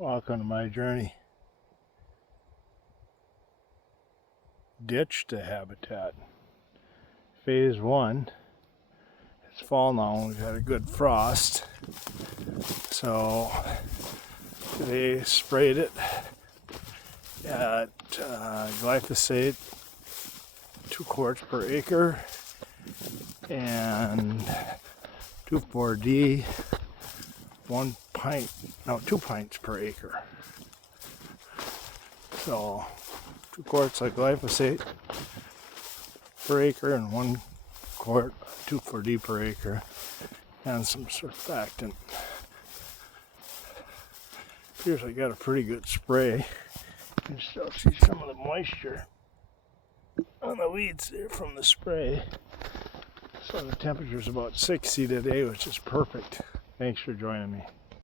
Welcome to my journey. Ditch to habitat. Phase 1. It's fall now. We've had a good frost. So they sprayed it at glyphosate 2 quarts per acre and 2,4-D 2 pints per acre. So 2 quarts of glyphosate per acre and 1 quart 2,4-D per acre and some surfactant. Appears I got a pretty good spray. You can still see some of the moisture on the weeds there from the spray. So the temperature is about 60 today, which is perfect. Thanks for joining me.